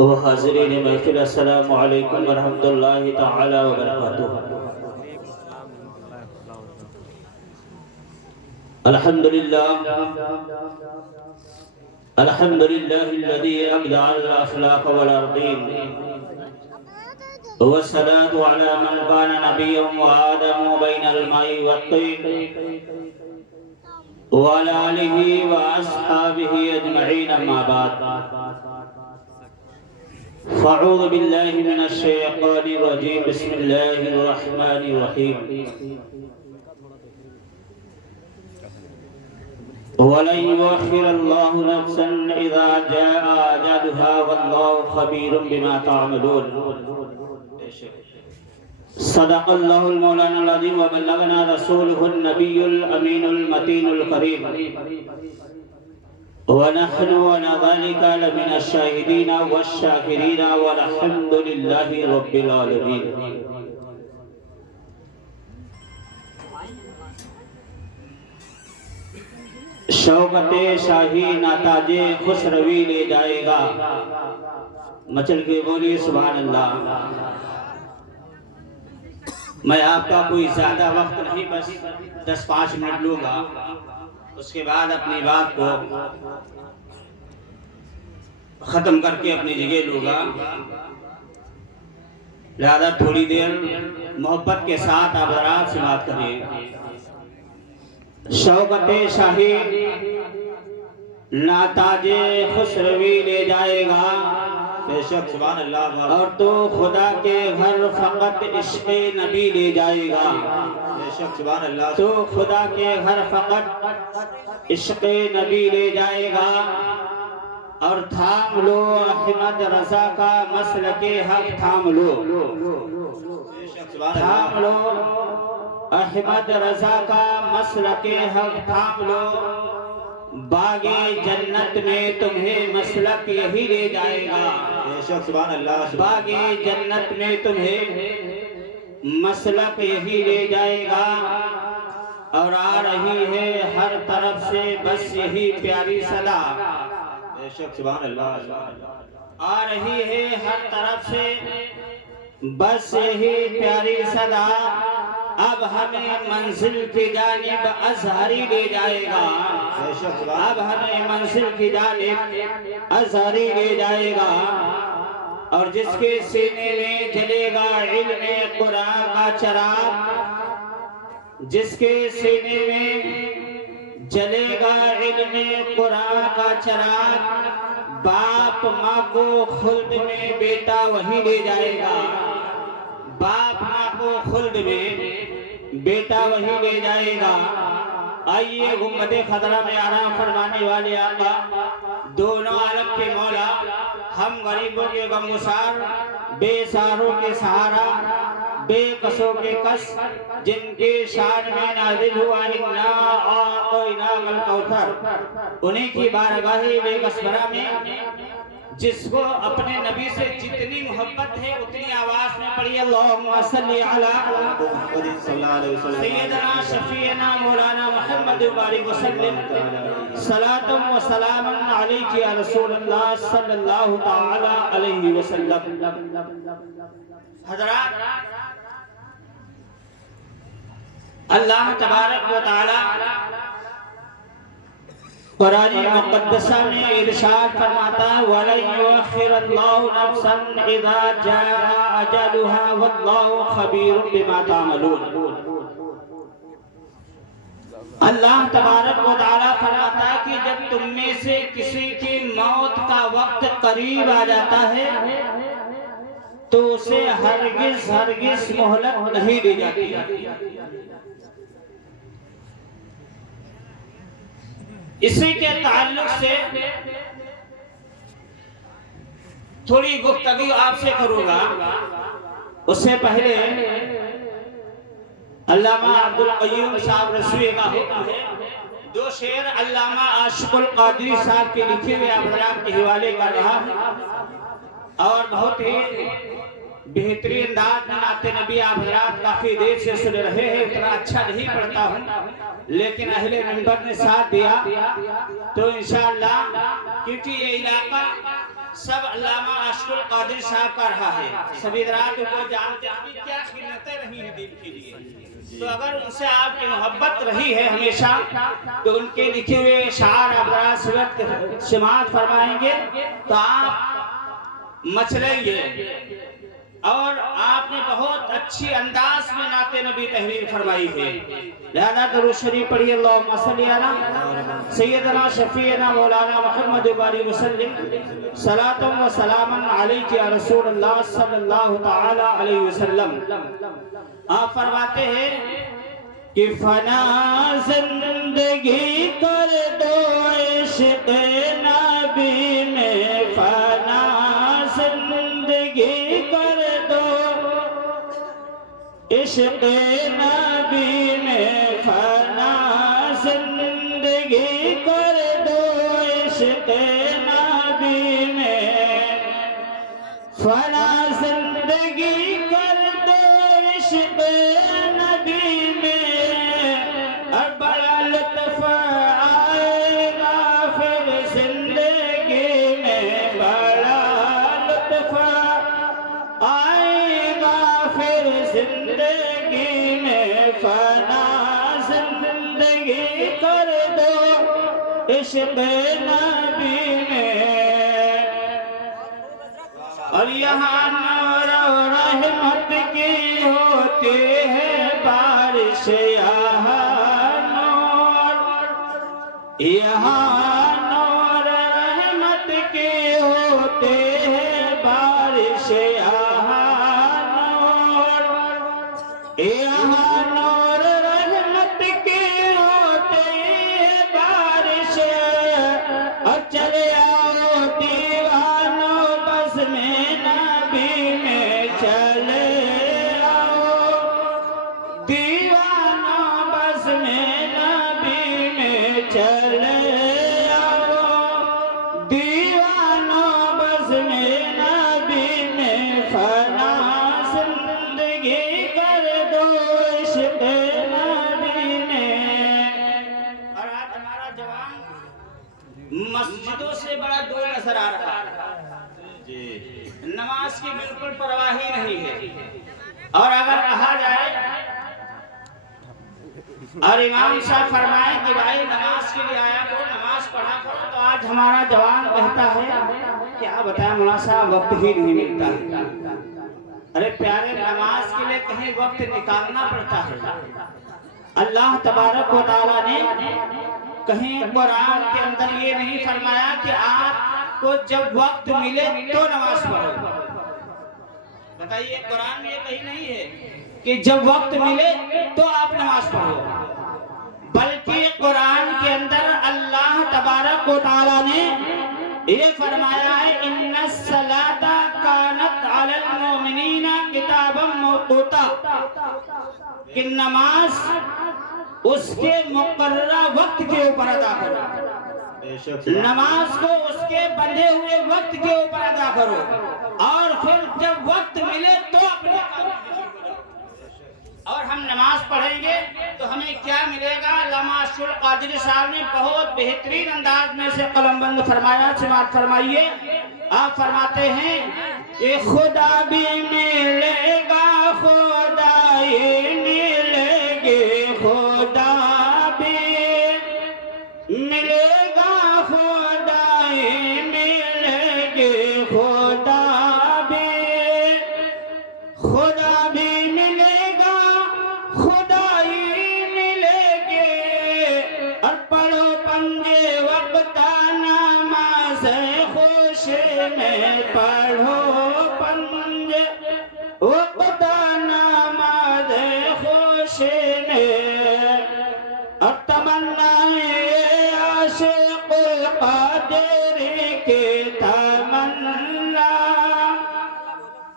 حاضرین محفل السلام علیکم ورحمۃ اللہ تعالی وبرکاتہ۔ الحمدللہ الذی ابدع الاخلاق والارضین، والصلاة علی من کان نبیا وآدم بین الماء والطین، وعلی آلہ واصحابہ اجمعین، اما بعد، فاعوذ باللہ من الشیطان الرجیم، بسم اللہ الرحمن الرحیم۔ وَلَن يُؤَخِّرَ اللَّهُ نَفْسًا إِذَا جَاءَ أَجَلُهَا وَاللَّهُ خَبِيرٌ بِمَا تَعْمَلُونَ۔ صدق اللہ المولانا العظیم وبلغنا رسولہ النبی الامین المتین الکریم، ونحن ذلك لمن الشاہدین والشاکرین والحمد للہ رب العالمین۔ شوکت شاہی ناتاج خسروی لے جائے گا، مچل کے بولی سبحان اللہ۔ میں آپ کا کوئی زیادہ وقت نہیں، بس 10-5 منٹ لوں گا، اس کے بعد اپنی بات کو ختم کر کے اپنی جگہ لوں گا، لہذا تھوڑی دیر محبت کے ساتھ آپ حضرات سے بات کریں۔ شوکت شاہی ناتاج خسروی لے جائے گا، بے شک سبحان اللہ، اور تو خدا کے گھر فقط عشق نبی لے جائے گا، بے شک سبحان اللہ، تو خدا کے گھر فقط عشق نبی لے جائے گا۔ اور تھام لو احمد رضا کا مسلک حق، تھام لو، تھام لو احمد رضا کا مسلک حق، تھام لو، باغ جنت میں تمہیں مسلک یہی لے جائے گا، بے شک سبحان اللہ، باغ جنت میں تمہیں مسلک یہی لے جائے گا۔ اور آ رہی ہے ہر طرف سے بس یہی پیاری صدا، بے شک سبحان اللہ، آ رہی ہے ہر طرف سے بس یہی پیاری صدا، اب ہمیں منزل کی جانب ازہری لے جائے گا، اب ہمیں منزل کی جانب ازہری لے جائے گا۔ اور جس کے سینے میں جلے گا علم قرآن کا چراغ، جس کے سینے میں جلے گا علم قرآن کا چراغ، باپ ماں کو خلد میں بیٹا وہی لے جائے گا، باپ ماں کو خلد میں بیٹا وہی لے جائے گا۔ آئیے گنبد خضرا میں آرام فرمانے والے آقا، دونوں عالم کے مولا، ہم غریبوں کے غمگسار، بے سہاروں کے سہارا، بے کسوں کے کس، جن کے شان میں نازل ہوا انا اعطیناک الکوثر، انہیں کی بارگاہ بے کسبرہ میں جس کو اپنے نبی سے جتنی محبت ہے اتنی آواز میں پڑھی اللہم صلی علی سیدنا شفیعنا مولانا محمد بارک وسلم، صلاۃ و سلام علیک یا رسول اللہ صلی اللہ تعالی علیہ وسلم۔ حضرات، اللہ تبارک و تعالی قرآن مقدسہ میں ارشاد فرماتا ہے وَلَن يُؤَخِّرَ اللَّهُ نَفْسًا إِذَا جَاءَ أَجَلُهَا وَاللَّهُ خَبِيرٌ بِمَا تَعْمَلُونَ۔ اللہ تبارک و تعالیٰ فرماتا ہے کہ جب تم میں سے کسی کی موت کا وقت قریب آ جاتا ہے تو اسے ہرگز ہرگز مہلت نہیں دی جاتی۔ اسی کے تعلق سے تھوڑی گفتگو آپ سے کروں گا، اس سے پہلے علامہ عبدالقیوم صاحب رسوی کا حکم ہے، 2 شعر علامہ عاشق القادری صاحب کے لکھے ہوئے آپ حضرات کے حوالے کر رہا ہے، اور بہت ہی بہترین انداز میں نعت نبی آپ حضرات کافی دیر سے سن رہے ہیں، اتنا اچھا نہیں پڑھتا ہوں لیکن اہل منبر نے ساتھ دیا تو انشاءاللہ، کیونکہ یہ علاقہ سب علامہ عاشق عاشق القادر صاحب کا رہا ہے. سبھی حضرات کو جانتے ہیں کہ کیا خدمتیں رہی ہیں دین کے لیے. تو اگر ان سے آپ کی محبت رہی ہے ہمیشہ تو ان کے لکھے ہوئے اشعار آپ ذرا سوقت سماعت فرمائیں گے تو آپ مچلیں گے. اور آپ نے بہت اچھی انداز میں نعت نبی تحریر فرمائی ہے. لہذا درود شریف پڑھیے. اللہم صلی علی سیدنا شفیعنا مولانا محمد باری وسلم صلاۃ و سلام علیک یا رسول اللہ صلی اللہ تعالی علیہ وسلم. آپ فرماتے ہیں کہ فنا زندگی کر دو عشق نبی میں, فنا زندگی کر دو عشق نبی میں, فنا زندگی کر دو عشق نبی میں, فنا زندگی کر دو عشق نبی میں, اور بڑا لطف آئے گا پھر زندگی میں, بڑا لطف آئے گا پھر زندگی میں, فنا زندگی کر دو عشق نبی میں. اور یہاں نور و رحمت کی ہوتی ہے بارش, یہاں نور رحمت کی ہوتی ہے بارش, یہاں نور رحمت کی ہوتی ہے بارش. اور چلے آؤ دیوانوں بس میں نبی میں, چلے آؤ دیوانوں بس میں نبی میں, چلے آؤ دیوانوں بس میں نبی میں, فنا زندگی کر دو عشق نبی میں. اور آج ہمارا جوان مسجدوں سے بڑا دور نظر آ رہا ہے, نماز کی بالکل پرواہ ہی نہیں ہے. اور اگر کہا جائے اور امام صاحب فرمائیں کہ بھائی نماز کے لیے آیا کرو, نماز پڑھا کرو, تو آج ہمارا جوان کہتا ہے کیا بتائیں مولانا صاحب وقت ہی نہیں ملتا ہے. ارے پیارے, نماز کے لیے کہیں وقت نکالنا پڑتا ہے. اللہ تبارک و تعالیٰ نے کہیں قرآن کے اندر یہ نہیں فرمایا کہ آپ کو جب وقت ملے تو نماز پڑھو. بتائیے, قرآن میں یہ کہیں نہیں ہے کہ جب وقت ملے تو آپ نماز پڑھو, بلکہ قرآن کے اندر اللہ تبارک و تعالیٰ نے یہ فرمایا ہے ان الصلاۃ کانت علی المؤمنین کتابا موقوتا, کہ نماز اس کے مقررہ وقت کے اوپر ادا کرو, نماز کو اس کے بندھے ہوئے وقت کے اوپر ادا کرو, اور پھر جب وقت ملے تو اپنے کام میں شروع کرو. اور ہم نماز پڑھیں گے تو ہمیں کیا ملے گا؟ علامہ عاشق القادری صاحب نے بہت بہترین انداز میں سے قلم بند فرمایا. سماعت فرمائیے. آپ فرماتے ہیں کہ خدا بھی ملے گا, خدائی ملے گی, خدا بھی ملے گا, خدائی ملے گی, خدا بھی ملے گا, خدائی ملے گی. اور پڑھو پنجے وقت نماز خوش میں, پڑھو پنجے وقت نماز خوش میں. اور تمنا عاشق القادر کی تمنا,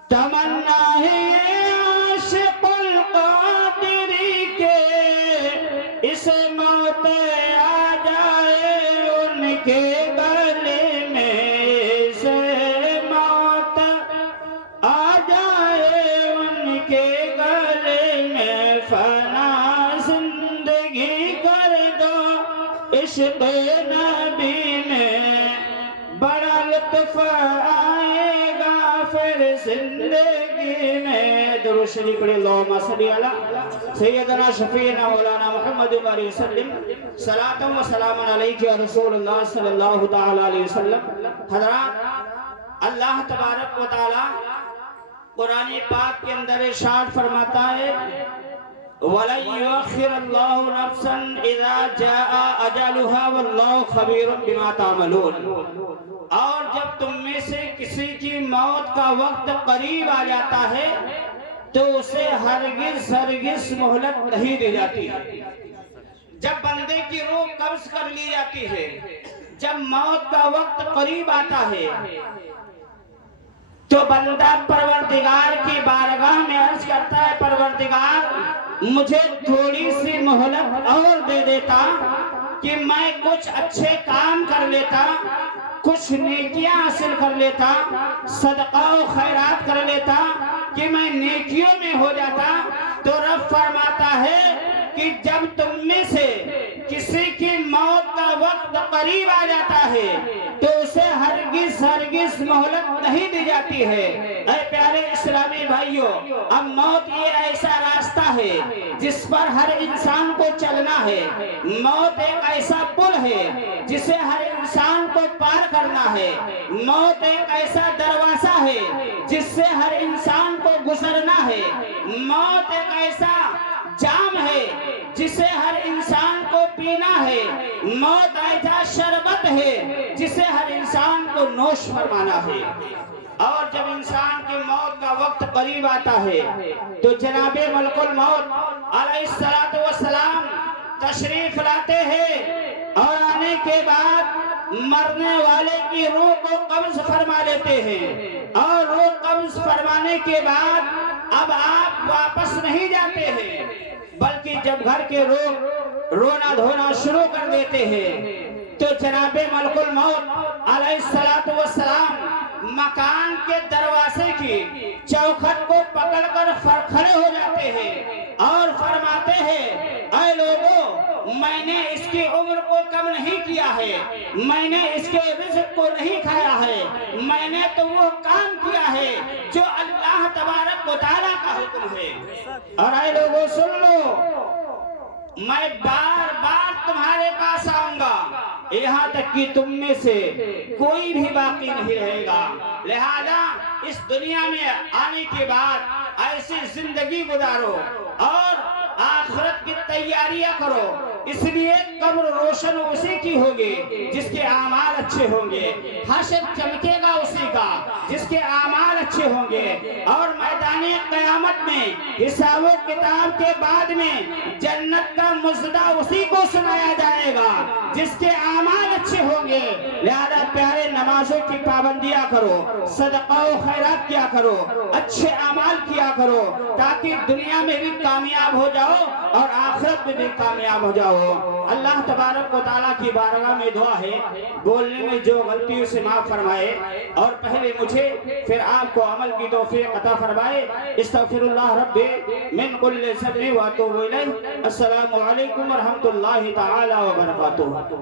تمنا ہے عاشق القادر کے, اس موت آ جائے ان کے گلے میں, اس موت آ جائے ان کے گلے میں, فنا زندگی کر دو عشق نبی میں, بڑا لطف آئے گا زندگی میں درود شریف پڑھیں اللہم صلی علی سیدنا شفیعنا مولانا محمد علیہ وسلم صلاۃ و سلام علیک یا رسول اللہ صلی اللہ تعالی علیہ وسلم۔ حضرات، اللہ تبارک و تعالی قرآن پاک کے اندر ارشاد فرماتا ہے وَلَن يُؤَخِّرَ اللَّهُ نَفْسًا إِذَا جَاءَ أَجَلُهَا وَاللَّهُ خَبِيرٌ بِمَا تَعْمَلُونَ۔ اور جب تم میں سے کسی کی موت کا وقت قریب آ جاتا ہے تو اسے ہرگز مہلت نہیں دی جاتی۔ جب بندے کی روح قبض کر لی جاتی ہے، جب موت کا وقت قریب آتا ہے تو بندہ پروردگار کی بارگاہ میں عرض کرتا ہے پروردگار مجھے تھوڑی سی مہلت اور دے دیتا کہ میں کچھ اچھے کام کر لیتا، کچھ نیکیاں حاصل کر لیتا، صدقہ و خیرات کر لیتا کہ میں نیکیوں میں ہو جاتا۔ تو رب فرماتا ہے کہ جب تم میں سے کسی کی موت کا وقت قریب آ جاتا ہے تو اسے ہرگز مہلت نہیں دی جاتی ہے۔ اے پیارے اسلامی بھائیوں، اب موت یہ ایسا راستہ ہے جس پر ہر انسان کو چلنا ہے۔ موت ایک ایسا پل ہے جسے ہر انسان کو پار کرنا ہے۔ موت ایک ایسا دروازہ ہے جس سے ہر انسان کو گزرنا ہے۔ موت ایک ایسا جام ہے جسے ہر انسان کو پینا ہے۔ موت ایسا شربت ہے جسے ہر انسان کو نوش فرمانا ہے۔ اور جب انسان کی موت کا وقت قریب آتا ہے تو جناب ملک الموت علیہ السلام تشریف لاتے ہیں اور آنے کے بعد مرنے والے کی روح کو قبض فرما لیتے ہیں، اور روح قبض فرمانے کے بعد اب آپ واپس نہیں جاتے ہیں، بلکہ جب گھر کے لوگ رونا دھونا شروع کر دیتے ہیں تو جناب ملک الموت علیہ السلام مکان کے دروازے کی چوکھٹ کو پکڑ کر کھڑے ہو جاتے ہیں اور فرماتے ہیں اے لوگوں، میں نے اس کی عمر کو کم نہیں کیا ہے، میں نے اس کے رزق کو نہیں کھایا ہے، میں نے تو وہ کام کیا ہے جو اللہ تبارک و تعالیٰ کا حکم ہے۔ اور اے لوگوں سن لو، میں بار بار تمہارے پاس آؤں گا یہاں تک کہ تم میں سے کوئی بھی باقی نہیں رہے گا۔ لہذا اس دنیا میں آنے کے بعد ایسی زندگی گزارو اور آخرت کی تیاریاں کرو، اس لیے قبر روشن اسی کی ہوگی جس کے اعمال اچھے ہوں گے، حشر چمکے گا اسی کا جس کے اعمال اچھے ہوں گے، اور میدان قیامت میں حساب و کتاب کے بعد میں جنت کا مزدہ اسی کو سنایا جائے گا جس کے اعمال اچھے ہوں گے۔ لہذا پیارے نمازوں کی پابندیاں کرو، صدقہ و خیرات کیا کرو، اچھے اعمال کیا کرو تاکہ دنیا میں بھی کامیاب ہو جاؤ اور آخرت میں بھی کامیاب ہو جاؤ۔ اللہ تبارک و تعالیٰ کی بارگاہ میں دعا ہے بولنے میں جو غلطی سے معاف فرمائے اور پہلے مجھے پھر آپ کو عمل کی توفیق عطا فرمائے۔ استغفر اللہ ربی من کل ذنب واتوب الیہ۔ السلام علیکم ورحمۃ اللہ تعالی وبرکاتہ۔